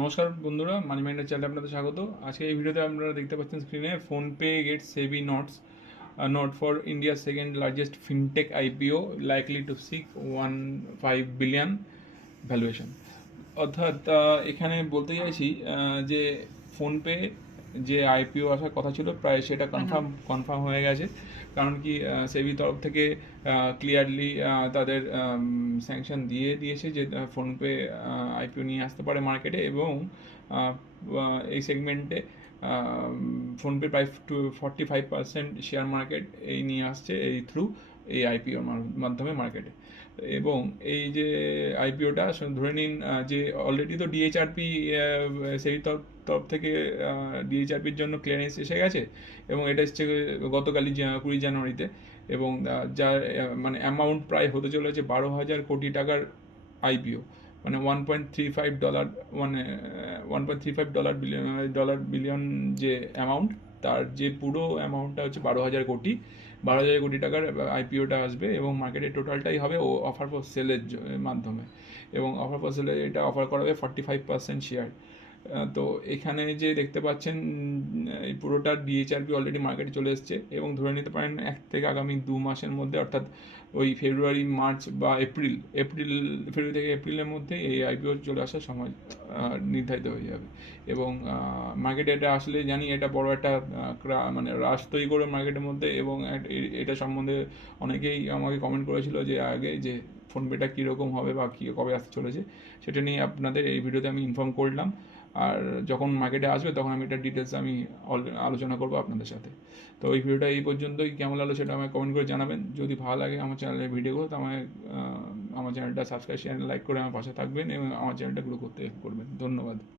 নমস্কার বন্ধুরা, মানি মাইন্ডের চ্যানেলে আপনাদের স্বাগত। আজকে এই ভিডিওতে আপনারা দেখতে পাচ্ছেন স্ক্রিনে PhonePe gets SEBI note for ইন্ডিয়ার second largest fintech IPO likely to seek 1.5 billion valuation. অর্থাৎ এখানে বলতে চাইছি যে ফোনপে যে আইপিও আসার কথা ছিল প্রায় সেটা কনফার্ম হয়ে গেছে। কারণ কি সেবি তরফ থেকে ক্লিয়ারলি তাদের স্যাংশন দিয়েছে যে ফোনপে আইপিও নিয়ে আসতে পারে মার্কেটে, এবং এই সেগমেন্টে ফোনপে প্রায় 45% শেয়ার মার্কেট এই নিয়ে আসছে এই থ্রু এই আইপিওর মাধ্যমে মার্কেটে। এবং এই যে আইপিওটা ধরে নিন যে অলরেডি তো ডিএইচআরপি সেই তরফ থেকে ডিএইচআরপির জন্য ক্লিয়ারেন্স এসে গেছে, এবং এটা এসছে গতকালই 20 জানুয়ারিতে। এবং যার মানে অ্যামাউন্ট প্রায় হতে চলেছে 12,000 কোটি টাকার আইপিও, মানে $1.35, মানে $1.35 বিলিয়ন যে অ্যামাউন্ট, তার যে পুরো অ্যামাউন্টটা হচ্ছে 12,000 কোটি টাকার আইপিওটা আসবে, এবং মার্কেটের টোটালটাই হবে ও অফার ফর সেলের মাধ্যমে। এবং অফার ফর সেলে এটা অফার করা হবে 45% শেয়ার। তো এখানে যে দেখতে পাচ্ছেন এই পুরোটা ডিএইচআরপি অলরেডি মার্কেটে চলে এসছে, এবং ধরে নিতে পারেন আগামী 2 মাসের মধ্যে, অর্থাৎ ওই ফেব্রুয়ারি, মার্চ বা ফেব্রুয়ারি থেকে এপ্রিলের মধ্যে এই আইপিও চলে আসার সময় নির্ধারিত হয়ে যাবে। এবং মার্কেটে এটা আসলে জানি এটা বড় একটা মানে রাশ তৈরি করে মার্কেটের মধ্যে। এবং এটা সম্বন্ধে অনেকেই আমাকে কমেন্ট করেছিল যে আগে যে ফোনপেটা কীরকম হবে বা কী কবে আসতে চলেছে, সেটা নিয়ে আপনাদের এই ভিডিওতে আমি ইনফর্ম করলাম। আর যখন মার্কেটে আসবে তখন আমি এটা ডিটেলস আমি আলোচনা করবো আপনাদের সাথে। তো এই ভিডিওটা এই পর্যন্তই। কেমন লাগলো সেটা আমাকে কমেন্ট করে জানাবেন। যদি ভালো লাগে আমার চ্যানেলের ভিডিওগুলো, তো আমায় আমার চ্যানেলটা সাবস্ক্রাইব, শেয়ার, লাইক করে আমার পাশে থাকবেন এবং আমার চ্যানেলটা গ্রো করতে হেল্প করবেন। ধন্যবাদ।